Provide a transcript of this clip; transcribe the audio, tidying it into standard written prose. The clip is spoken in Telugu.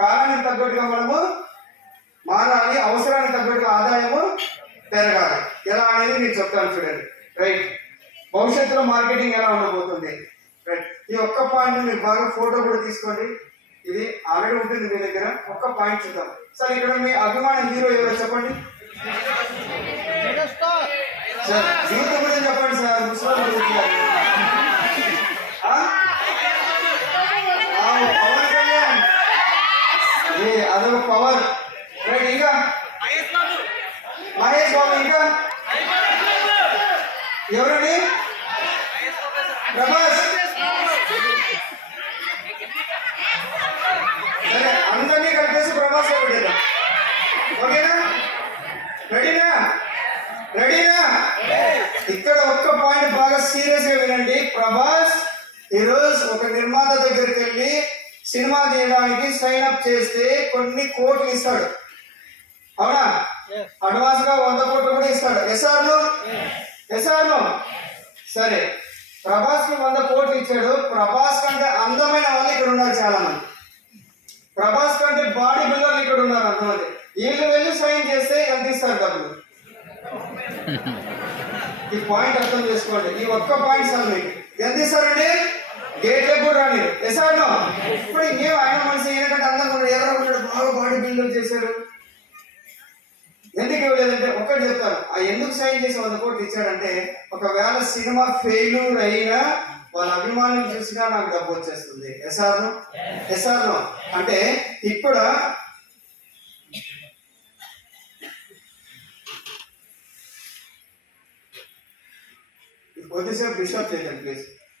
కాలానికి తగ్గట్టుగా మనము మారాలి, అవసరానికి తగ్గట్టుగా ఆదాయము పెరగాలి. ఎలా అనేది నేను చెప్తాను చూడండి. రైట్, భవిష్యత్తులో మార్కెటింగ్ ఎలా ఉండబోతుంది. రైట్, ఈ ఒక్క పాయింట్ మీరు బాగా ఫోటో కూడా తీసుకోండి. ఇది ఆల్రెడీ ఉంటుంది మీ దగ్గర. ఒక్క పాయింట్ చూద్దాం సార్. ఇక్కడ మీ అభిమాన హీరో ఎవరో చెప్పండి సార్. యూత్ గురించి చెప్పండి సార్. ముస్లిం గురించి పవన్ కళ్యాణ్, అదొక పవర్. రైట్, ఇంకా మహేష్ బాబు, ఇంకా ఎవరండి? ప్రభాస్. సరే, అందరినీ కలిపేసి ప్రభాస్ పెట్టేద్దాం. ఓకేనా? రెడీనా? రెడీనా? ఇక్కడ ఒక్క పాయింట్ బాగా సీరియస్ గా వినండి. ప్రభాస్ ఈరోజు ఒక నిర్మాత దగ్గరికి వెళ్ళి సినిమా తీయడానికి సైన్ అప్ చేస్తే కొన్ని కోట్లు ఇస్తాడు, అవునా? అడ్వాన్స్ గా 100 కోట్లు కూడా ఇస్తాడు. ఎస్ఆర్ను సరే, ప్రభాస్ కి 100 కోట్లు ఇచ్చాడు. ప్రభాస్ కంటే అందమైన వాళ్ళు ఇక్కడ ఉన్నారు చాలా మంది. ప్రభాస్ కంటే బాడీ బిల్డర్లు ఇక్కడ ఉన్నారు అంతమంది. వీళ్ళు వెళ్ళి సైన్ చేస్తే ఎంత ఇస్తారు డబ్బులు? ఈ పాయింట్ అర్థం చేసుకోండి. ఈ ఒక్క పాయింట్ సార్ మీకు ఎంత ఇస్తారండి? గేట్ కూడా రాని. ఎస్ఆర్ను ఇప్పుడు ఇంకేం ఆయన మనిషి ఈయనకంటే అందంగా ఉన్నాడు, ఎవరో ఉన్నాడు, బాగా బాడీ బిల్డర్ చేశారు. ఎందుకు ఇవ్వలేదంటే ఒక్కటి చెప్తాను. ఆ ఎందుకు సైన్ చేసి 100 కోట్లు ఇచ్చాడంటే, ఒకవేళ సినిమా ఫెయిల్యూర్ అయినా వాళ్ళ అభిమానులు చూసినా నాకు డబ్బు వచ్చేస్తుంది. ఎస్ఆర్ను అంటే ఇప్పుడు కొద్దిసేపు డిస్టర్బ్ చేయండి ప్లీజ్.